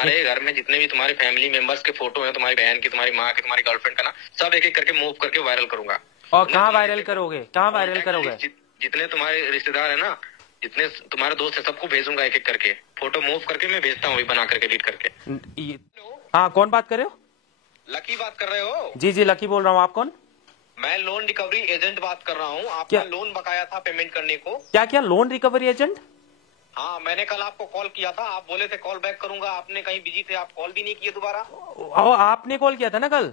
तुम्हारे घर में जितने भी तुम्हारे फैमिली मेंबर्स के फोटो हैं, तुम्हारी बहन की, तुम्हारी माँ के, तुम्हारी गर्लफ्रेंड का ना, सब एक एक करके मूव करके वायरल करूंगा। और कहाँ वायरल करोगे, कहाँ वायरल करोगे? जितने तुम्हारे रिश्तेदार है ना, जितने तुम्हारे दोस्त है, सबको भेजूंगा एक एक करके फोटो मूव करके। मैं भेजता हूँ बना करके, एडिट करके। हाँ, कौन बात कर रहे हो? लकी बात कर रहे हो? जी जी, लकी बोल रहा हूँ। आप कौन? मैं लोन रिकवरी एजेंट बात कर रहा हूँ। आपका लोन बकाया था पेमेंट करने को। क्या क्या लोन रिकवरी एजेंट? हाँ, मैंने कल आपको कॉल किया था, आप बोले थे कॉल बैक करूंगा, आपने कहीं बिजी थे, आप कॉल भी नहीं किए दोबारा। आपने कॉल किया था ना कल?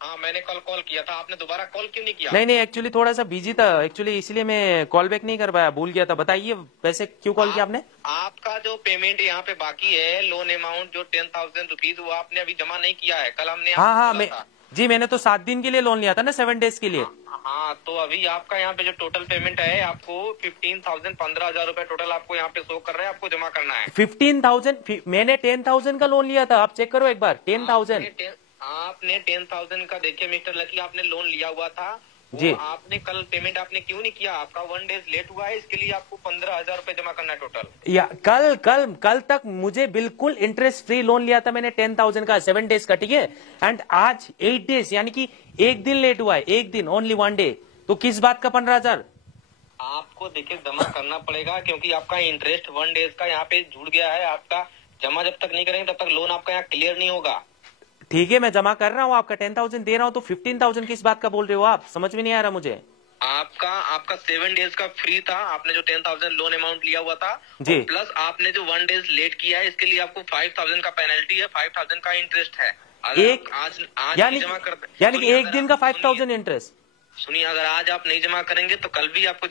हाँ, मैंने कल कॉल किया था, आपने दोबारा कॉल क्यों नहीं किया? नहीं, एक्चुअली थोड़ा सा बिजी था एक्चुअली, इसलिए मैं कॉल बैक नहीं कर पाया, भूल गया था। बताइए वैसे क्यों कॉल किया आपने? आपका जो पेमेंट यहाँ पे बाकी है, लोन अमाउंट जो 10,000 रुपीज, वो आपने अभी जमा नहीं किया है। कल हमने जी, मैंने तो 7 दिन के लिए लोन लिया था ना, 7 डेज के लिए। हाँ, तो अभी आपका यहाँ पे जो टोटल पेमेंट है, आपको 15,000 15,000 रुपए टोटल आपको यहाँ पे शो कर रहा है, आपको जमा करना है। 15,000? मैंने 10,000 का लोन लिया था, आप चेक करो एक बार। 10,000 आपने 10,000 का, देखिए मिस्टर लकी, आपने लोन लिया हुआ था जी। आपने कल पेमेंट आपने क्यों नहीं किया? आपका 1 डेज लेट हुआ है, इसके लिए आपको 15,000 रुपए जमा करना है टोटल। या कल तक मुझे बिल्कुल इंटरेस्ट फ्री लोन लिया था मैंने 10,000 का, 7 डेज का, ठीक है। एंड आज 8 डेज, यानी कि एक दिन लेट हुआ है, एक दिन, ओनली 1 डे। तो किस बात का 15,000? आपको देखिए जमा करना पड़ेगा, क्योंकि आपका इंटरेस्ट 1 डेज का यहाँ पे जुड़ गया है। आपका जमा जब तक नहीं करेंगे तब तक लोन आपका यहाँ क्लियर नहीं होगा। ठीक है, मैं जमा कर रहा हूँ, आपका 10,000 दे रहा हूँ, तो 15,000 किस बात का बोल रहे हो आप? समझ में नहीं आ रहा मुझे। आपका 7 डेज का फ्री था, आपने जो 10,000 लोन अमाउंट लिया हुआ था जी, प्लस आपने जो 1 डेज लेट किया है, इसके लिए आपको 5,000 का पेनल्टी है, 5,000 का इंटरेस्ट है। एक आज यानी जमा कर, यानी कि एक दिन का 5,000 इंटरेस्ट। सुनिए, अगर आज आप नहीं जमा करेंगे तो कल भी आपको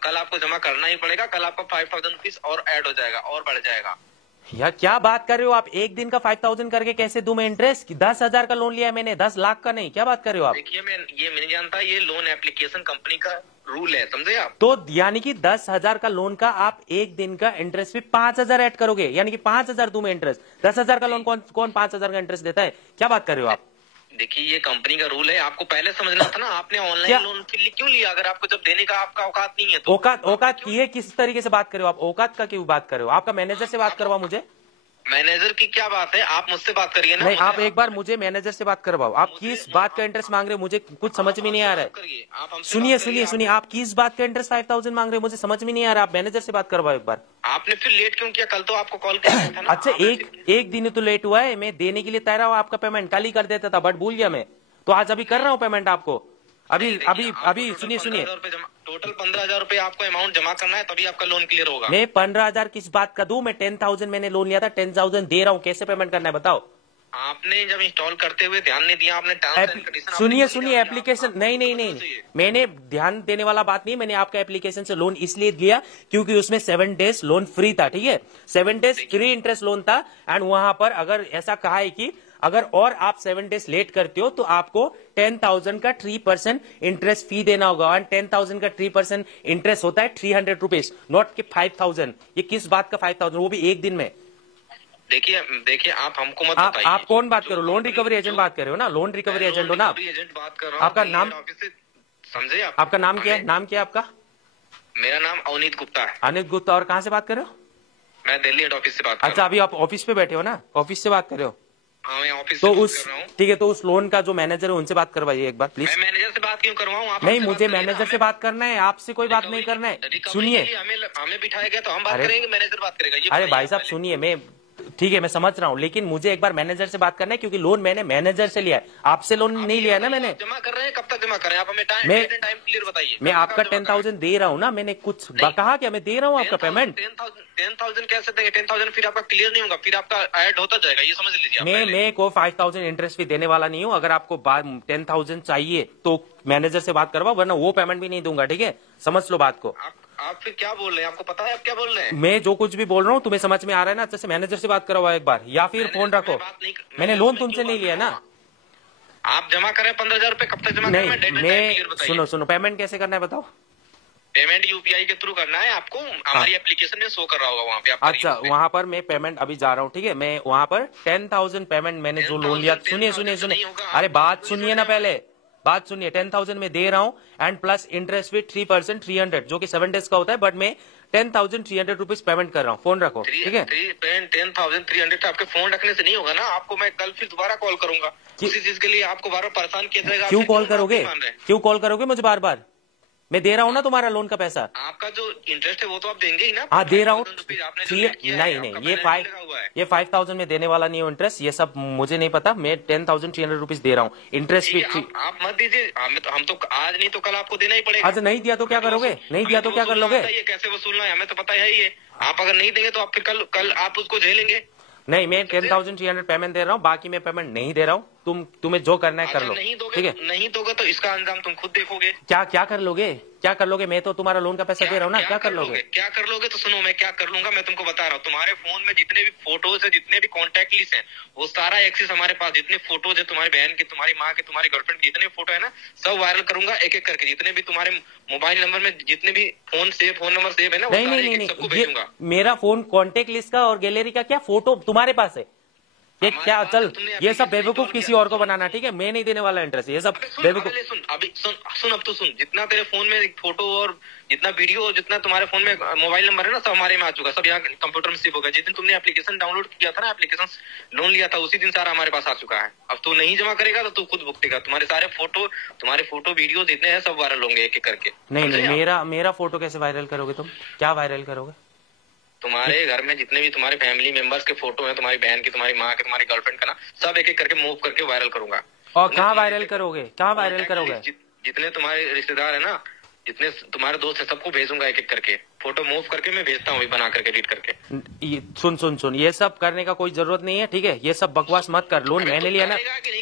कल आपको जमा करना ही पड़ेगा। कल आपका 5,000 रुपीज और ऐड हो जाएगा और बढ़ जाएगा। यार क्या बात कर रहे हो आप? एक दिन का 5,000 करके कैसे दूं मैं इंटरेस्ट? 10,000 का लोन लिया है मैंने, 10 लाख का नहीं। क्या बात कर रहे हो आप? देखिए, मैं नहीं जानता, ये लोन एप्लीकेशन कंपनी का रूल है, समझे आप? तो यानी कि 10,000 का लोन का आप एक दिन का इंटरेस्ट भी 5,000 ऐड करोगे, यानी कि 5,000 दूं मैं इंटरेस्ट। 10,000 का लोन कौन 5,000 का इंटरेस्ट देता है? क्या बात कर रहे हो आप? देखिए, ये कंपनी का रूल है, आपको पहले समझना था ना। आपने ऑनलाइन लोन क्यों लिया? अगर आपको जब देने का आपका औकात नहीं है तो। औकात ये किस तरीके से बात कर रहे हो आप? औकात का क्यों बात कर रहे हो? आपका मैनेजर से बात करवाओ मुझे। मैनेजर की क्या बात है? आप मुझसे बात करिए ना। नहीं, आप एक बार मुझे मैनेजर से बात करवाओ। आप किस बात का इंटरेस्ट मांग रहे हो? मुझे कुछ समझ में नहीं आ रहा है। सुनिए, आप किस बात का इंटरेस्ट 5,000 मांग रहे हो? मुझे समझ में नहीं आ रहा। आप मैनेजर से बात करवाओ एक बार। आपने फिर लेट क्यों किया? कल तो आपको कॉल किया था ना। अच्छा, एक दिन तो लेट हुआ है। मैं देने के लिए तैयार हूँ, आपका पेमेंट कल ही कर देता था, बट भूल गया मैं, तो आज अभी कर रहा हूँ पेमेंट आपको। अभी सुनिए, टोटल 15,000 रुपए आपको अमाउंट जमा करना है, तभी आपका लोन क्लियर होगा। मैं 15,000 किस बात का दूं? मैं 10,000 मैंने लोन लिया था, 10,000 दे रहा हूँ। कैसे पेमेंट करना है बताओ? आपने जब इंस्टॉल करते हुए ध्यान नहीं दिया, आपने सुनिए एप्लीकेशन नहीं, मैंने ध्यान देने वाला बात नहीं। मैंने आपका एप्लीकेशन से लोन इसलिए लिया क्योंकि उसमें 7 डेज लोन फ्री था, ठीक है। 7 डेज फ्री इंटरेस्ट लोन था। एंड वहां पर अगर ऐसा कहा है कि अगर और आप 7 डेज लेट करते हो तो आपको 10,000 का 3% इंटरेस्ट फी देना होगा। एंड 10,000 का 3% इंटरेस्ट होता है 300 रुपीज, नॉट कि 5,000। ये किस बात का 5,000, वो भी एक दिन में? देखिए, आप हमको मत बताइए। आप कौन बात करो? लोन रिकवरी एजेंट बात कर रहे हो ना? लोन रिकवरी एजेंट हो ना आप? एजेंट बात कर रहा हूँ। आपका नाम समझे आप? आपका नाम क्या है? नाम क्या है आपका? मेरा नाम अवनीत गुप्ता है। अनित गुप्ता। और कहाँ से बात कर रहे हो? मैं दिल्ली हेड ऑफिस से बात कर रहा हूँ। अच्छा, अभी आप ऑफिस पे बैठे हो ना? ऑफिस से बात कर रहे हो? हाँ, मैं ऑफिस तो से कर रहा हूँ। ठीक है, तो उस लोन का जो मैनेजर है उनसे बात करवाइए एक बार प्लीज। मैं मैनेजर से बात क्यों करवाऊँ? नहीं, मुझे मैनेजर से बात करना है, आपसे कोई बात नहीं करना है। सुनिए, हमें बिठाया गया तो हम बात करेंगे, मैनेजर बात करेगा। अरे भाई साहब सुनिए, मैं ठीक है, मैं समझ रहा हूँ, लेकिन मुझे एक बार मैनेजर से बात करना है क्योंकि लोन मैंने मैनेजर से लिया है, आपसे लोन नहीं लिया है ना मैंने। जमा कर रहे हैं, कब तक जमा करें? आप हमें टाइम क्लियर बताइए। मैं आपका 10,000 दे रहा हूँ ना, मैंने कुछ कहा क्या? मैं दे रहा हूँ आपका पेमेंट। 10,000 कैसे देंगे? 10,000 फिर आपका क्लियर नहीं होगा, फिर आपका ऐड होता जाएगा, ये समझ लीजिए। मैं को 5,000 इंटरेस्ट भी देने वाला नहीं हूँ। अगर आपको 10,000 चाहिए तो मैनेजर से बात करवाओ, वरना वो पेमेंट भी नहीं दूंगा, ठीक है? समझ लो बात को। आप फिर क्या बोल रहे हैं? आपको पता है आप क्या बोल रहे हैं? मैं जो कुछ भी बोल रहा हूँ तुम्हें समझ में आ रहा है ना? अच्छे से मैनेजर से बात करवाओ एक बार, या फिर फोन रखो। मैंने लोन तुमसे नहीं लिया ना। आप जमा करें 15,000 रुपए, कब तक जमा नहीं, मैं सुनो, पेमेंट कैसे करना है बताओ? पेमेंट यूपीआई के थ्रू करना है आपको। हमारी एप्लीकेशन में शो कर रहा होगा वहाँ पे। अच्छा, वहाँ पर मैं पेमेंट अभी जा रहा हूँ, ठीक है। मैं वहाँ पर 10,000 पेमेंट मैंने जो लोन लिया, सुनिए, अरे बात सुनिए ना, पहले बात सुनिए। 10,000 में दे रहा हूँ एंड प्लस इंटरेस्ट भी 3% 300, जो कि 7 डेज का होता है, बट मैं 10,300 रुपीज पेमेंट कर रहा हूँ, फोन रखो, ठीक है। 10,300 आपके फोन रखने से नहीं होगा ना, आपको मैं कल फिर दोबारा कॉल करूंगा उसी चीज के लिए, आपको बार बार परेशान किया जाएगा। क्यों कॉल करोगे, क्यों कॉल करोगे मुझे बार बार? मैं दे रहा हूँ ना तुम्हारा लोन का पैसा। आपका जो इंटरेस्ट है वो तो आप देंगे ही ना। हाँ दे रहा हूँ। नहीं, ये 5,000 में देने वाला नहीं हूँ इंटरेस्ट, ये सब मुझे नहीं पता। मैं 10,300 रुपीज दे रहा हूँ इंटरेस्ट भी। आप मत दीजिए, हम तो आज नहीं तो कल आपको देना ही पड़ेगा। आज नहीं दिया तो क्या करोगे, नहीं दिया तो क्या कर लोगे? ये कैसे वसूलना है हमें तो पता है ही है। आप अगर नहीं देंगे तो आप फिर कल आप उसको झेलेंगे। नहीं, मैं 10,300 पेमेंट दे रहा हूँ, बाकी मैं पेमेंट नहीं दे रहा हूँ। तुम्हें जो करना है कर लो, ठीक है। नहीं दोगे तो इसका अंजाम तुम खुद देखोगे। क्या कर लोगे, क्या कर लोगे? मैं तो तुम्हारा लोन का पैसा दे रहा हूँ ना, क्या कर लोगे? क्या कर लोगे तो सुनो, मैं क्या कर लूंगा मैं तुमको बता रहा हूँ। तुम्हारे फोन में जितने भी फोटोज है, जितने भी कॉन्टेक्ट लिस्ट है, वो सारा एक्सेस हमारे पास। जितने फोटोज है तुम्हारी बहन के, तुम्हारी माँ के, तुम्हारी गर्लफ्रेंड के, जितने फोटो है ना, सब वायरल करूंगा एक एक करके। जितने भी तुम्हारे मोबाइल नंबर में जितने भी फोन नंबर सेव है ना, नहीं, सबको भेजूंगा। मेरा फोन कॉन्टेक्ट लिस्ट का और गैलरी का क्या फोटो तुम्हारे पास है? ये क्या, चल ये सब बेवकूफ किसी और को बनाना, ठीक है। मैं नहीं देने वाला इंटरेस्ट, ये सब बेवकूफ। सुन अब तो सुन, जितना तेरे फोन में फोटो और जितना वीडियो, जितना तुम्हारे फोन में मोबाइल नंबर है ना, सब हमारे में आ चुका, सब यहाँ कंप्यूटर में सेव हो गया। जिस दिन तुमने एप्लीकेशन डाउनलोड किया था ना, एप्लीकेशन लोन लिया था, उसी दिन सारा हमारे पास आ चुका है। अब तू नहीं जमा करेगा तो तू खुद भुगतेगा। तुम्हारे सारे फोटो वीडियो जितने हैं सब वायरल होंगे एक एक करके। नहीं, मेरा फोटो कैसे वायरल करोगे तुम? क्या वायरल करोगे? तुम्हारे घर में जितने भी तुम्हारे फैमिली मेंबर्स के फोटो हैं, तुम्हारी बहन के, तुम्हारी माँ के, तुम्हारी गर्लफ्रेंड का ना, सब एक एक करके मूव करके वायरल करूंगा। और कहाँ वायरल करोगे, कहाँ वायरल करोगे? जितने तुम्हारे रिश्तेदार है ना, जितने तुम्हारे दोस्त है, सबको भेजूंगा एक एक करके। फोटो मूव करके मैं भेजता हूँ, बना करके एडिट करके। सुन, ये सब करने का कोई जरूरत नहीं है, ठीक है। ये सब बकवास मत कर। लोन मैंने लिया ना,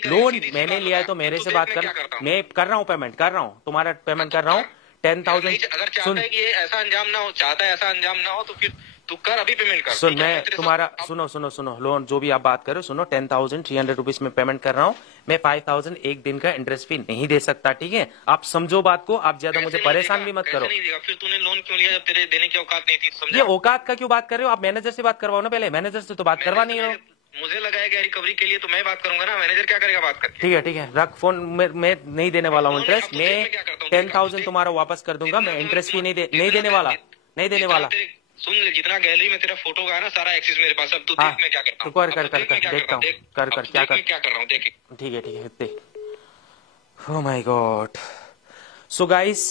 लोन मैंने लिया है तो मेरे से बात कर। मैं कर रहा हूँ पेमेंट, कर रहा हूँ, तुम्हारा पेमेंट कर रहा हूँ 10,000। अगर चाहता है कि ऐसा अंजाम ना हो, ऐसा अंजाम ना हो तो फिर तू कर, अभी पेमेंट कर। सुन, मैं तुम्हारा सुनो लोन जो भी आप बात करो, सुनो 10,300 रुपीज में पेमेंट कर रहा हूँ मैं। 5,000 एक दिन का इंटरेस्ट भी नहीं दे सकता, ठीक है। आप समझो बात को, आप ज्यादा मुझे परेशान भी मत करो। फिर तूने लोन क्यों लिया जब तेरे देने की औकात नहीं थी? समझा? ये औकात का क्यों बात कर रहे हो आप? मैनेजर से बात करवाओ ना पहले, मैनेजर से तो बात करवा नहीं रहे हो। मुझे लगा है कि रिकवरी के लिए तो मैं बात करूंगा ना, मैनेजर क्या करेगा बात करके? ठीक है, रख फोन। मैं नहीं देने वाला हूँ इंटरेस्ट। मैं 10,000 तुम्हारा वापस कर दूंगा, मैं इंटरेस्ट भी नहीं देने वाला। सुन ले, जितना गैलरी में तेरा फोटो का है ना, सारा एक्सेस मेरे पास। अब तू देख मैं क्या करता हूँ। देखता हूँ, क्या कर रहा हूँ, देख। ठीक है, देख। Oh my God. So guys,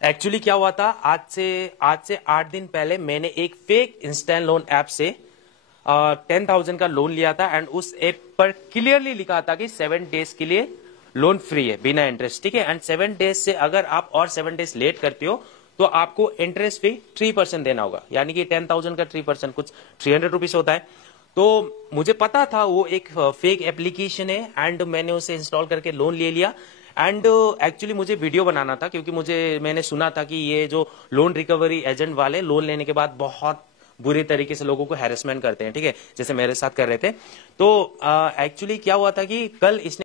actually क्या हुआ था, आज से 8 दिन पहले मैंने एक फेक इंस्टेंट लोन ऐप से 10,000 का लोन लिया था। एंड उस ऐप पर क्लियरली लिखा था कि 7 डेज के लिए लोन फ्री है बिना इंटरेस्ट, ठीक है। एंड 7 डेज से अगर आप और 7 डेज लेट करते हो तो आपको इंटरेस्ट फी 3% देना होगा। यानी कि 10,000 का 3% कुछ 300 रुपीज होता है। तो मुझे पता था वो एक फेक एप्लीकेशन है, एंड मैंने उसे इंस्टॉल करके लोन ले लिया। एंड एक्चुअली मुझे वीडियो बनाना था, क्योंकि मैंने सुना था कि ये जो लोन रिकवरी एजेंट वाले लोन लेने के बाद बहुत बुरे तरीके से लोगों को हैरेसमेंट करते हैं, ठीक है, जैसे मेरे साथ कर रहे थे। तो एक्चुअली क्या हुआ था कि कल इसने